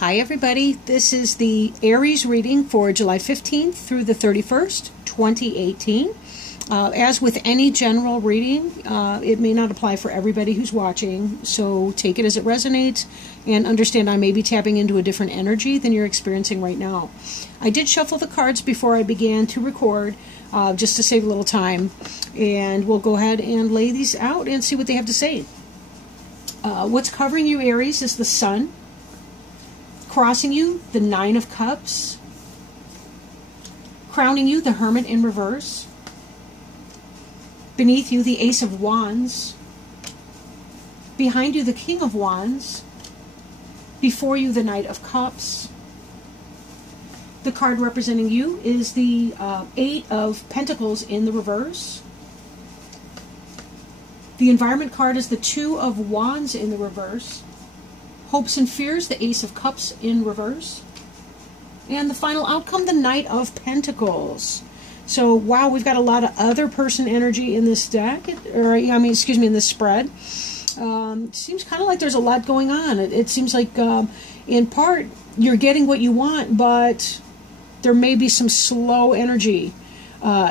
Hi everybody, this is the Aries reading for July 15th through the 31st, 2018. As with any general reading, it may not apply for everybody who's watching, so take it as it resonates and understand I may be tapping into a different energy than you're experiencing right now. I did shuffle the cards before I began to record, just to save a little time, and we'll go ahead and lay these out and see what they have to say. What's covering you, Aries, is the Sun. Crossing you, the Nine of Cups. Crowning you, the Hermit in reverse. Beneath you, the Ace of Wands. Behind you, the King of Wands. Before you, the Knight of Cups. The card representing you is the Eight of Pentacles in the reverse. The environment card is the Two of Wands in the reverse. Hopes and fears, the Ace of Cups in reverse. And the final outcome, the Knight of Pentacles. So, wow, we've got a lot of other person energy in this deck, in this spread. It seems kind of like there's a lot going on. It seems like, in part, you're getting what you want, but there may be some slow energy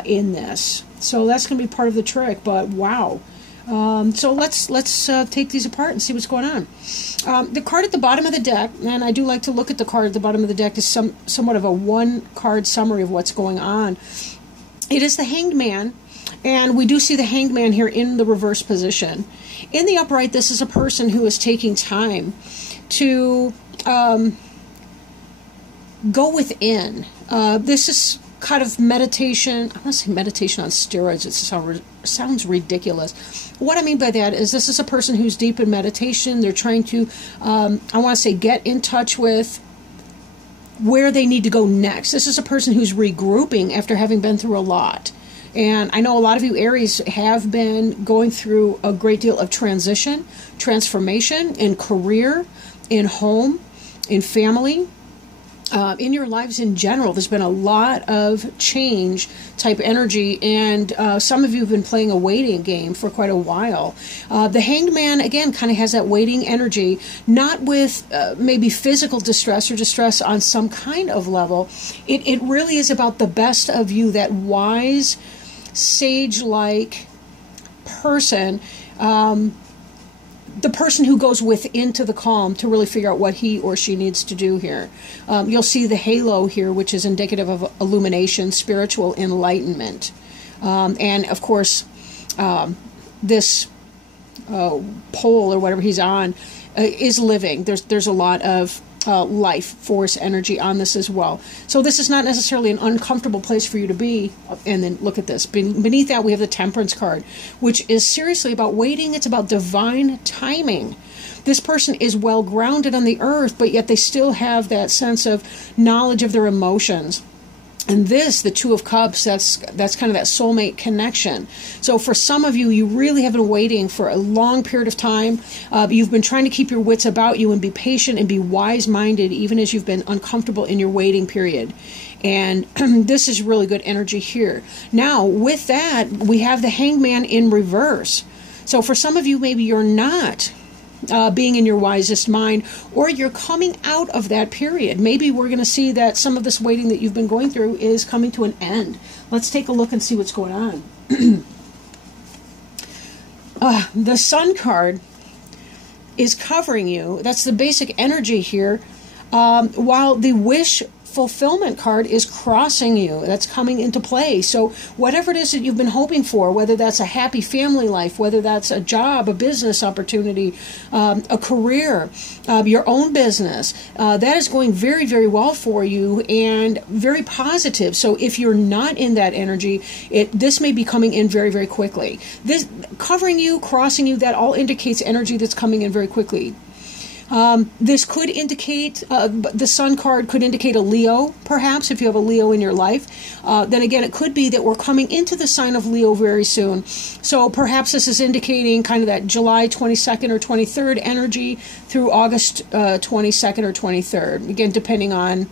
in this. So that's going to be part of the trick, but wow. So let's take these apart and see what's going on. The card at the bottom of the deck, and I do like to look at the card at the bottom of the deck, is somewhat of a one-card summary of what's going on. It is the Hanged Man, and we do see the Hanged Man here in the reverse position. In the upright, this is a person who is taking time to go within. This is kind of meditation. I want to say meditation on steroids. It sounds ridiculous. What I mean by that is this is a person who's deep in meditation. They're trying to, I want to say, get in touch with where they need to go next. This is a person who's regrouping after having been through a lot. And I know a lot of you Aries have been going through a great deal of transition, transformation in career, in home, in family. In your lives in general, there's been a lot of change type energy, and some of you have been playing a waiting game for quite a while. The Hanged Man, again, kind of has that waiting energy, not with maybe physical distress or distress on some kind of level. It really is about the best of you, that wise, sage-like person, the person who goes into the calm to really figure out what he or she needs to do here. You'll see the halo here, which is indicative of illumination, spiritual enlightenment. And, of course, this pole or whatever he's on is living. There's a lot of life force energy on this as well. So this is not necessarily an uncomfortable place for you to be. And then look at this. Beneath that we have the Temperance card, which is seriously about waiting. It's about divine timing. This person is well grounded on the earth, but yet they still have that sense of knowledge of their emotions. And this, the Two of Cups, that's kind of that soulmate connection. So for some of you, you really have been waiting for a long period of time. You've been trying to keep your wits about you and be patient and be wise-minded, even as you've been uncomfortable in your waiting period. And this is really good energy here. Now, with that, we have the Hanged Man in reverse. So for some of you, maybe you're not being in your wisest mind, or you're coming out of that period. Maybe we're going to see that some of this waiting that you've been going through is coming to an end. Let's take a look and see what's going on. The Sun card is covering you. That's the basic energy here. While the Wish Fulfillment card is crossing you. That's coming into play. So whatever it is that you've been hoping for, whether that's a happy family life, whether that's a job, a business opportunity, a career, your own business, that is going very, very well for you and very positive. So if you're not in that energy, this may be coming in very, very quickly. This covering you, crossing you, that all indicates energy that's coming in very quickly. This could indicate, the Sun card could indicate a Leo, perhaps, if you have a Leo in your life. Then again, it could be that we're coming into the sign of Leo very soon. So perhaps this is indicating kind of that July 22nd or 23rd energy through August 22nd or 23rd. Again, depending on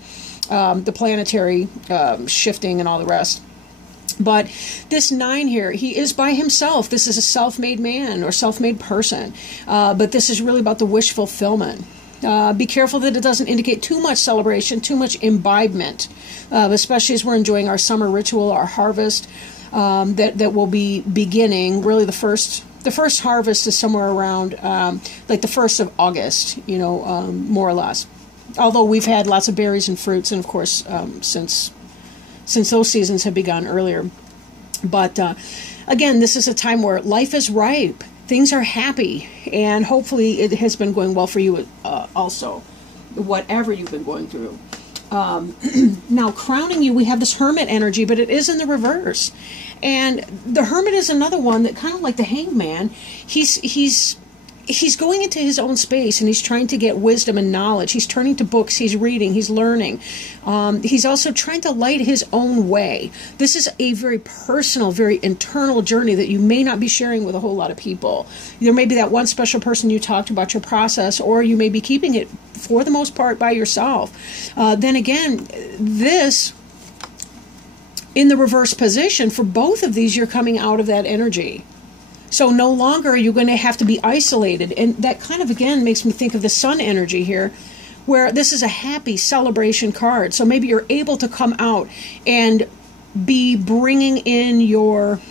the planetary shifting and all the rest. But this 9 here, he is by himself. This is a self-made man or self-made person. But this is really about the wish fulfillment. Be careful that it doesn't indicate too much celebration, too much imbibement, especially as we're enjoying our summer ritual, our harvest that will be beginning. Really, the first harvest is somewhere around like the 1st of August, more or less. Although we've had lots of berries and fruits, and of course, since those seasons have begun earlier. But again, this is a time where life is ripe. Things are happy, and hopefully it has been going well for you also, whatever you've been going through. Now, crowning you, we have this Hermit energy, but it is in the reverse. And the Hermit is another one that, kind of like the Hangman, he's going into his own space, and he's trying to get wisdom and knowledge. He's turning to books, he's reading, he's learning. He's also trying to light his own way. This is a very personal, very internal journey that you may not be sharing with a whole lot of people. There may be that one special person you talked about your process, or you may be keeping it, for the most part, by yourself. Then again, this, in the reverse position, for both of these, you're coming out of that energy. So no longer are you going to have to be isolated. And that kind of, again, makes me think of the Sun energy here, where this is a happy celebration card. So maybe you're able to come out and be bringing in your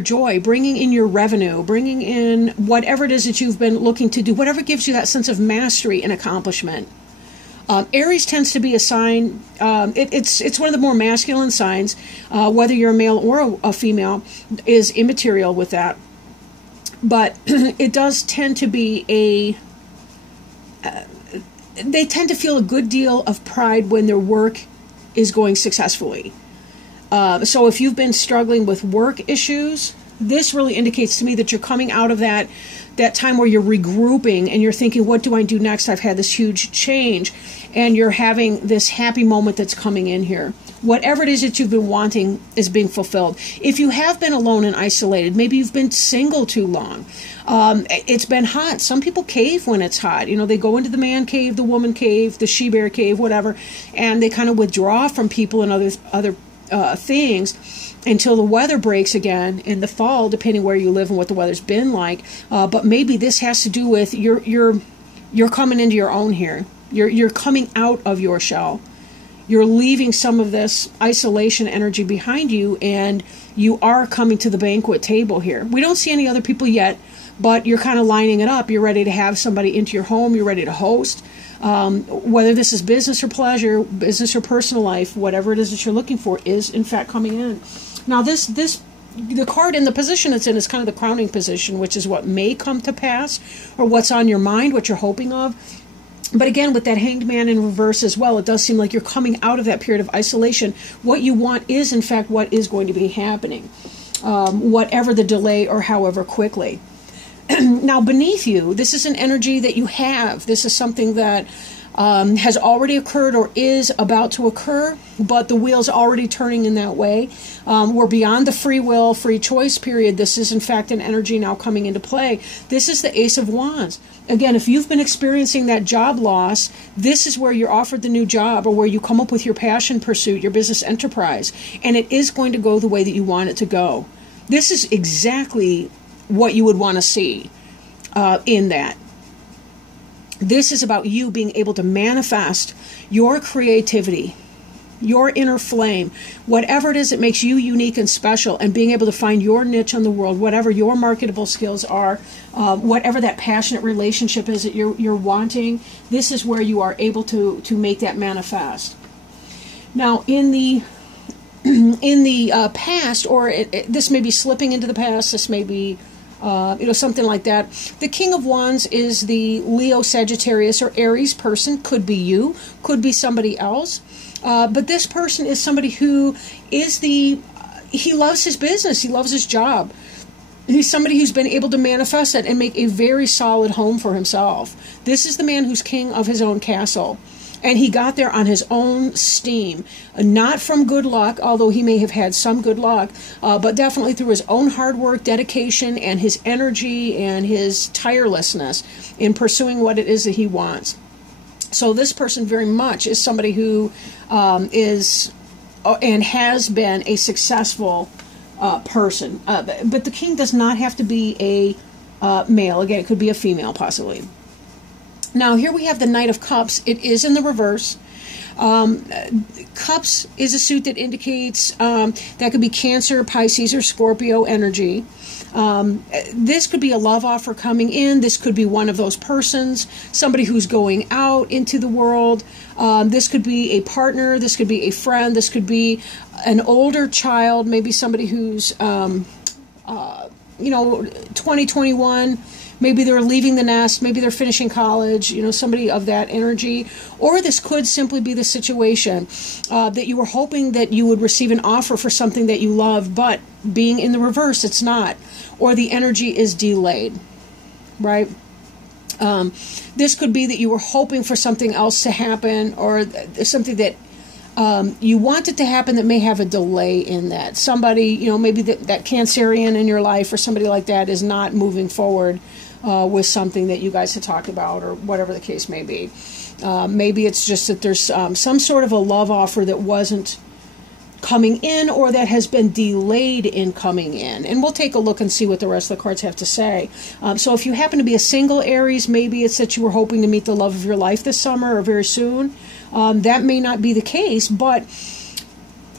joy, bringing in your revenue, bringing in whatever it is that you've been looking to do, whatever gives you that sense of mastery and accomplishment. Aries tends to be a sign, it's one of the more masculine signs, whether you're a male or a female is immaterial with that. But it does tend to be they tend to feel a good deal of pride when their work is going successfully. So if you've been struggling with work issues, this really indicates to me that you're coming out of that time where you're regrouping and you're thinking, what do I do next? I've had this huge change, and you're having this happy moment that's coming in here. Whatever it is that you've been wanting is being fulfilled. If you have been alone and isolated, maybe you've been single too long. It's been hot. Some people cave when it's hot. They go into the man cave, the woman cave, the she-bear cave, whatever, and they kind of withdraw from people and other things until the weather breaks again in the fall, depending where you live and what the weather's been like. But maybe this has to do with you're coming into your own here. You're coming out of your shell. You're leaving some of this isolation energy behind you, and you are coming to the banquet table here. We don't see any other people yet, but you're kind of lining it up. You're ready to have somebody into your home. You're ready to host. Whether this is business or pleasure, business or personal life, whatever it is that you're looking for is in fact coming in. Now the card in the position it's in is kind of the crowning position, which is what may come to pass, or what's on your mind, what you're hoping of. But again, with that Hanged Man in reverse as well, it does seem like you're coming out of that period of isolation. What you want is in fact what is going to be happening, whatever the delay or however quickly. Now, beneath you, this is an energy that you have. This is something that has already occurred or is about to occur, but the wheel's already turning in that way. We're beyond the free will, free choice period. This is, in fact, an energy now coming into play. This is the Ace of Wands. Again, if you've been experiencing that job loss, this is where you're offered the new job, or where you come up with your passion pursuit, your business enterprise, and it is going to go the way that you want it to go. This is exactly what you would want to see in that. This is about you being able to manifest your creativity, your inner flame, whatever it is that makes you unique and special, and being able to find your niche in the world, whatever your marketable skills are, whatever that passionate relationship is that you're wanting. This is where you are able to make that manifest. Now, in the past, or this may be slipping into the past, this may be something like that. The King of Wands is the Leo, Sagittarius, or Aries person. Could be you, could be somebody else. But this person is somebody who is he loves his business, he loves his job. He's somebody who's been able to manifest it and make a very solid home for himself. This is the man who's king of his own castle. And he got there on his own steam, not from good luck, although he may have had some good luck, but definitely through his own hard work, dedication, and his energy and his tirelessness in pursuing what it is that he wants. So this person very much is somebody who is and has been a successful person. But the king does not have to be male. Again, it could be a female possibly. Now here we have the Knight of Cups. It is in the reverse. Cups is a suit that indicates that could be Cancer, Pisces, or Scorpio energy. This could be a love offer coming in. This could be one of those persons, somebody who's going out into the world. This could be a partner. This could be a friend. This could be an older child, maybe somebody who's, 2021. Maybe they're leaving the nest. Maybe they're finishing college, somebody of that energy. Or this could simply be the situation that you were hoping that you would receive an offer for something that you love, but being in the reverse, it's not. Or the energy is delayed, right? This could be that you were hoping for something else to happen, or something that you want it to happen that may have a delay in that. Somebody, maybe that Cancerian in your life or somebody like that is not moving forward with something that you guys had talked about, or whatever the case may be. Maybe it's just that there's some sort of a love offer that wasn't coming in, or that has been delayed in coming in. And we'll take a look and see what the rest of the cards have to say. So if you happen to be a single Aries, maybe it's that you were hoping to meet the love of your life this summer or very soon. That may not be the case, but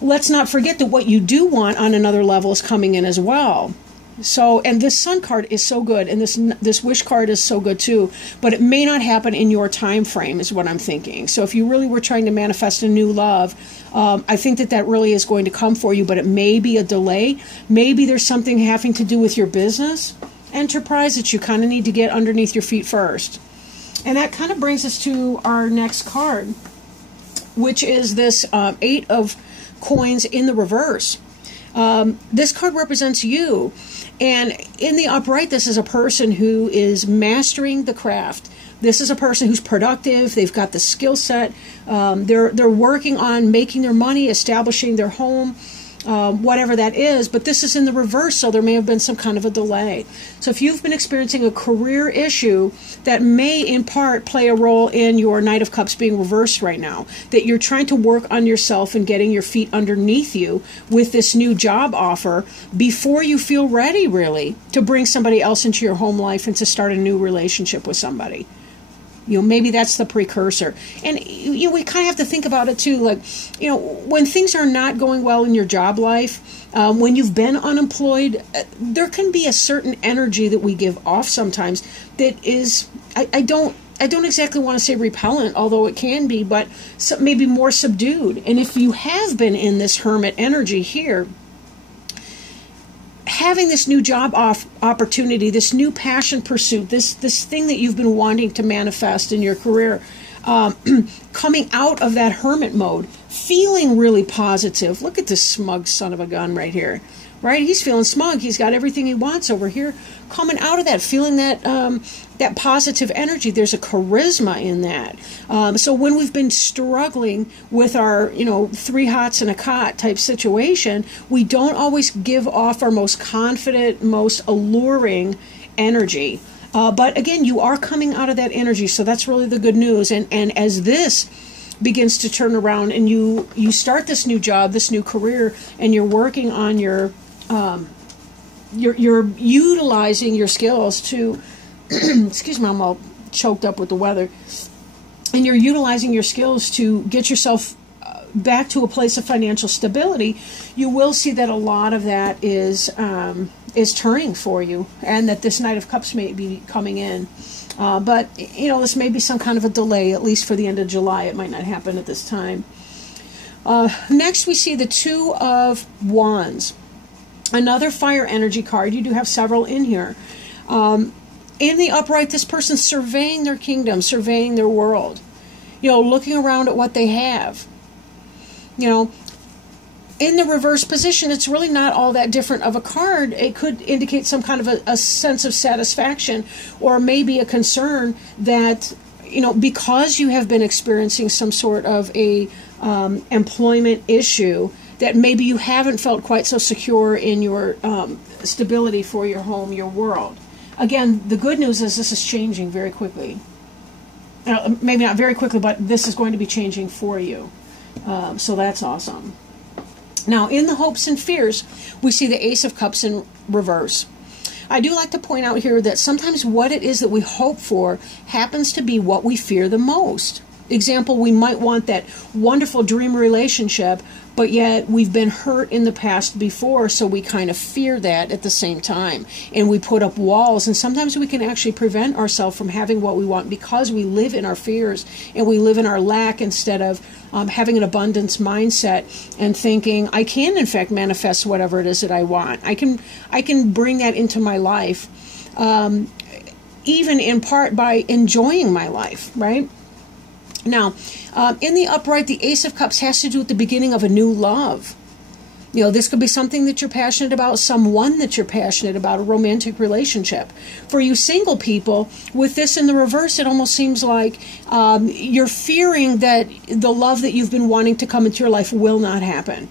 let's not forget that what you do want on another level is coming in as well. So, and this Sun card is so good, and this Wish card is so good too, but it may not happen in your time frame is what I'm thinking. So if you really were trying to manifest a new love, I think that really is going to come for you, but it may be a delay. Maybe there's something having to do with your business enterprise that you kind of need to get underneath your feet first. And that kind of brings us to our next card, which is this Eight of Coins in the reverse. This card represents you. And in the upright, this is a person who is mastering the craft. This is a person who's productive. They've got the skill set. They're working on making their money, establishing their home, whatever that is. But this is in the reverse, so there may have been some kind of a delay. So if you've been experiencing a career issue, that may in part play a role in your Knight of Cups being reversed right now, that you're trying to work on yourself and getting your feet underneath you with this new job offer before you feel ready, really, to bring somebody else into your home life and to start a new relationship with somebody. Maybe that's the precursor. And, we kind of have to think about it too. Like, when things are not going well in your job life, when you've been unemployed, there can be a certain energy that we give off sometimes that is, I don't exactly want to say repellent, although it can be, but maybe more subdued. And if you have been in this hermit energy here, having this new job opportunity, this new passion pursuit, this thing that you've been wanting to manifest in your career, coming out of that hermit mode, feeling really positive. Look at this smug son of a gun right here, right? He's feeling smug. He's got everything he wants over here. Coming out of that, feeling that that positive energy. There's a charisma in that. So when we've been struggling with our, three hots and a cot type situation, we don't always give off our most confident, most alluring energy. But again, you are coming out of that energy, so that's really the good news. And as this begins to turn around and you start this new job, this new career, and you're working on you're utilizing your skills to, excuse me, I'm all choked up with the weather, and you're utilizing your skills to get yourself back to a place of financial stability, you will see that a lot of that is turning for you, and that this Knight of Cups may be coming in. But, this may be some kind of a delay, at least for the end of July. It might not happen at this time. Next, we see the Two of Wands. Another fire energy card. You do have several in here. In the upright, this person's surveying their kingdom, surveying their world. Looking around at what they have. In the reverse position, it's really not all that different of a card. It could indicate some kind of a sense of satisfaction, or maybe a concern that, because you have been experiencing some sort of a employment issue, that maybe you haven't felt quite so secure in your stability for your home, your world. Again, the good news is this is changing very quickly. Maybe not very quickly, but this is going to be changing for you. So that's awesome. Now, in the hopes and fears, we see the Ace of Cups in reverse. I do like to point out here that sometimes what it is that we hope for happens to be what we fear the most. Example, we might want that wonderful dream relationship, but yet we've been hurt in the past before, so we kind of fear that at the same time. And we put up walls, and sometimes we can actually prevent ourselves from having what we want because we live in our fears and we live in our lack instead of having an abundance mindset and thinking, I can in fact manifest whatever it is that I want. I can bring that into my life, even in part by enjoying my life, right? Now, in the upright, the Ace of Cups has to do with the beginning of a new love. You know, this could be something that you're passionate about, someone that you're passionate about, a romantic relationship. For you single people, with this in the reverse, it almost seems like you're fearing that the love that you've been wanting to come into your life will not happen.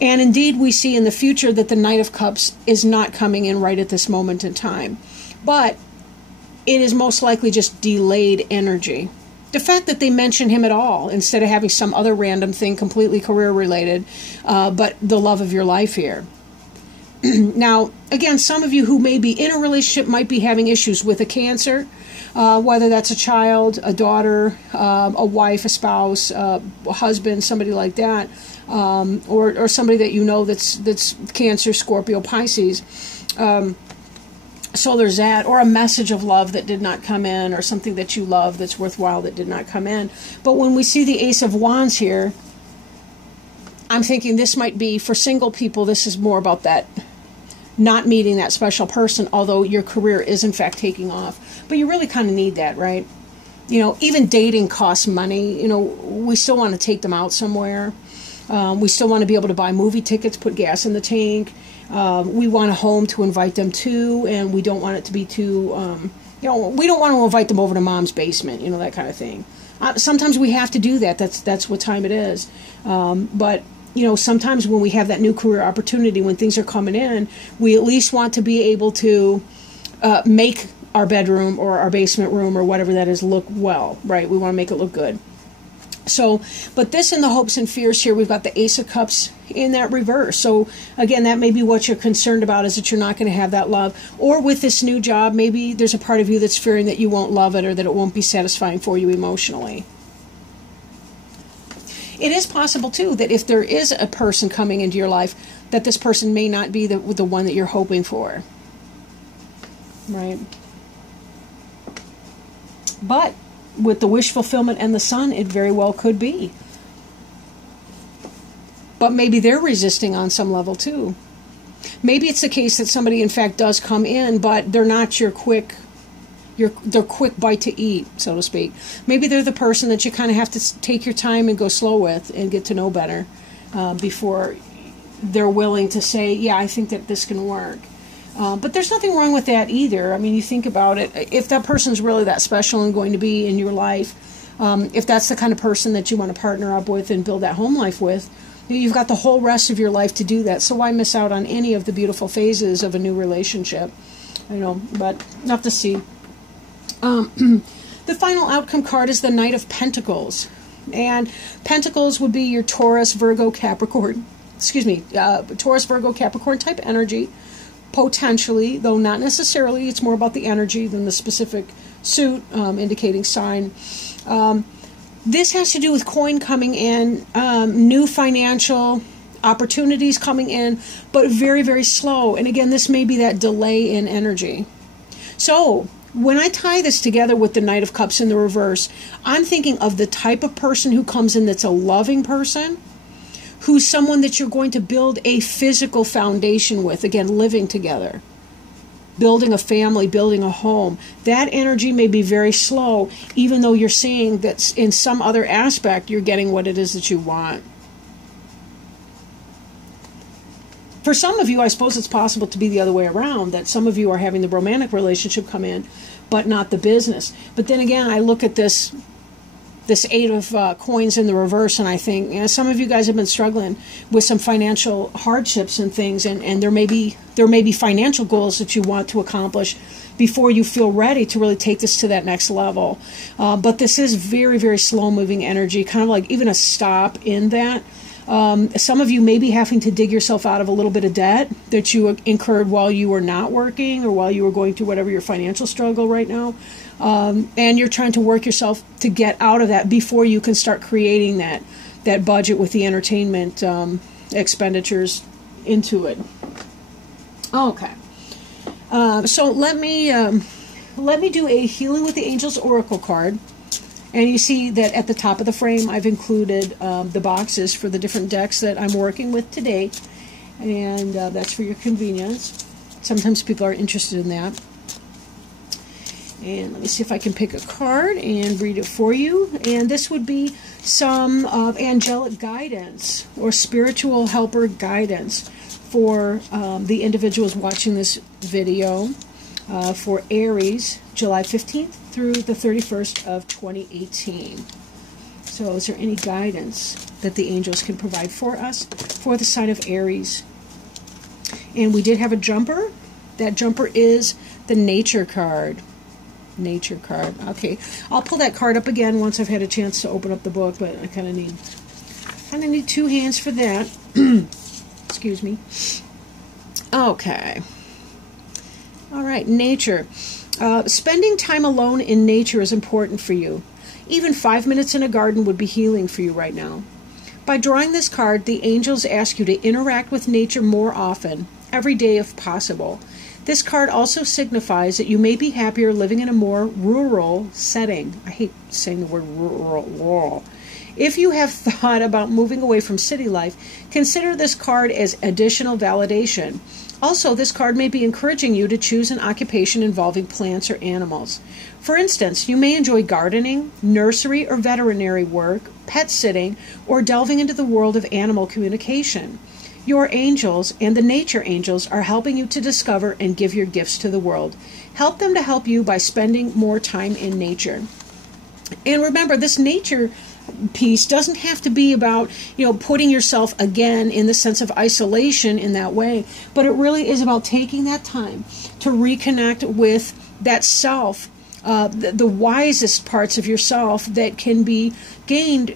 And indeed, we see in the future that the Knight of Cups is not coming in right at this moment in time. But it is most likely just delayed energy. The fact that they mention him at all, instead of having some other random thing completely career-related, but the love of your life here. Now, again, some of you who may be in a relationship might be having issues with a Cancer, whether that's a child, a daughter, a wife, a spouse, a husband, somebody like that, or somebody that you know that's Cancer, Scorpio, Pisces. So there's that, or a message of love that did not come in, or something that you love that's worthwhile that did not come in. But when we see the Ace of Wands here, I'm thinking this might be, for single people, this is more about that, not meeting that special person, although your career is in fact taking off. But you really kind of need that, right? You know, even dating costs money. You know, we still want to take them out somewhere. We still want to be able to buy movie tickets, put gas in the tank. We want a home to invite them to, and we don't want it to be too, we don't want to invite them over to mom's basement, that kind of thing. Sometimes we have to do that. That's what time it is. But, sometimes when we have that new career opportunity, when things are coming in, we at least want to be able to make our bedroom or our basement room or whatever that is look well, right? We want to make it look good. So, but this in the hopes and fears here, we've got the Ace of Cups in that reverse. So again, that may be what you're concerned about, is that you're not going to have that love. Or with this new job, maybe there's a part of you that's fearing that you won't love it, or that it won't be satisfying for you emotionally. It is possible too that if there is a person coming into your life, that this person may not be the one that you're hoping for. Right? But with the wish fulfillment and the Sun, it very well could be. But maybe they're resisting on some level too. Maybe it's the case that somebody in fact does come in, but they're not their quick bite to eat, so to speak. Maybe they're the person that you kind of have to take your time and go slow with and get to know better before they're willing to say, yeah, I think that this can work. But there's nothing wrong with that either. I mean, you think about it. If that person's really that special and going to be in your life, if that's the kind of person that you want to partner up with and build that home life with, you've got the whole rest of your life to do that. So why miss out on any of the beautiful phases of a new relationship? But enough to see. The final outcome card is the Knight of Pentacles. And Pentacles would be your Taurus, Virgo, Capricorn. Taurus, Virgo, Capricorn type energy. Potentially, though not necessarily. It's more about the energy than the specific suit indicating sign. This has to do with coin coming in, new financial opportunities coming in, but very, very slow. And again, this may be that delay in energy. So when I tie this together with the Knight of Cups in the reverse, I'm thinking of the type of person who comes in that's a loving person, who's someone that you're going to build a physical foundation with, again, living together, building a family, building a home. That energy may be very slow, even though you're seeing that in some other aspect you're getting what it is that you want. For some of you, I suppose it's possible to be the other way around, that some of you are having the romantic relationship come in, but not the business. But then again, I look at this Eight of Coins in the reverse, and I think, some of you guys have been struggling with some financial hardships and things, and there may be financial goals that you want to accomplish before you feel ready to really take this to that next level. But this is very, very slow moving energy, kind of like even a stop in that. Some of you may be having to dig yourself out of a little bit of debt that you incurred while you were not working or while you were going through whatever your financial struggle right now. And you're trying to work yourself to get out of that before you can start creating that budget with the entertainment expenditures into it. Okay. So let me do a Healing with the Angels Oracle card. And you see that at the top of the frame, I've included the boxes for the different decks that I'm working with today. And that's for your convenience. Sometimes people are interested in that. And let me see if I can pick a card and read it for you. And this would be some angelic guidance or spiritual helper guidance for the individuals watching this video for Aries, July 15th through the 31st of 2018. So is there any guidance that the angels can provide for us for the sign of Aries? And we did have a jumper. That jumper is the Nature card. Nature card. Okay, I'll pull that card up again once I've had a chance to open up the book, but I kind of need two hands for that. Excuse me. Okay. All right, Nature. Spending time alone in nature is important for you. Even 5 minutes in a garden would be healing for you right now. By drawing this card, the angels ask you to interact with nature more often, every day if possible. This card also signifies that you may be happier living in a more rural setting. I hate saying the word rural. If you have thought about moving away from city life, consider this card as additional validation. Also, this card may be encouraging you to choose an occupation involving plants or animals. For instance, you may enjoy gardening, nursery or veterinary work, pet sitting, or delving into the world of animal communication. Your angels and the nature angels are helping you to discover and give your gifts to the world. Help them to help you by spending more time in nature. And remember, this nature piece doesn't have to be about, putting yourself again in the sense of isolation in that way, but it really is about taking that time to reconnect with that self, the wisest parts of yourself that can be gained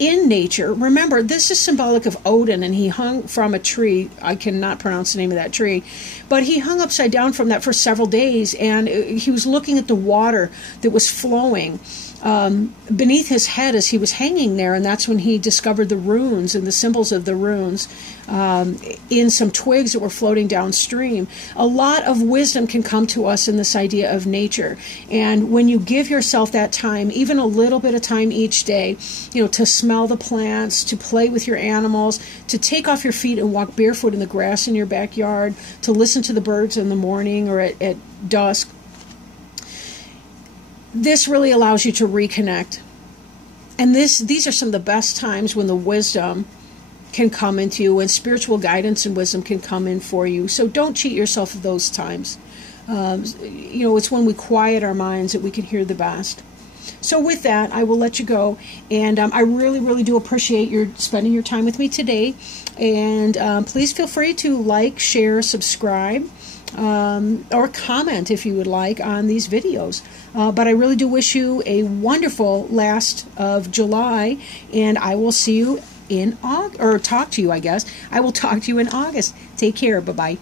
in nature. Remember, this is symbolic of Odin, and he hung from a tree. I cannot pronounce the name of that tree, but he hung upside down from that for several days, and he was looking at the water that was flowing beneath his head as he was hanging there, and that's when he discovered the runes and the symbols of the runes in some twigs that were floating downstream. A lot of wisdom can come to us in this idea of nature, and when you give yourself that time, even a little bit of time each day, to smell the plants, to play with your animals, to take off your feet and walk barefoot in the grass in your backyard, to listen to the birds in the morning or at dusk, this really allows you to reconnect. And these are some of the best times when the wisdom can come into you and spiritual guidance and wisdom can come in for you. So don't cheat yourself of those times. It's when we quiet our minds that we can hear the best. So with that, I will let you go. And I really, really do appreciate your spending your time with me today. And please feel free to like, share, subscribe, or comment if you would like on these videos. But I really do wish you a wonderful last of July, and I will see you in August, or talk to you, I guess. I will talk to you in August. Take care. Bye-bye.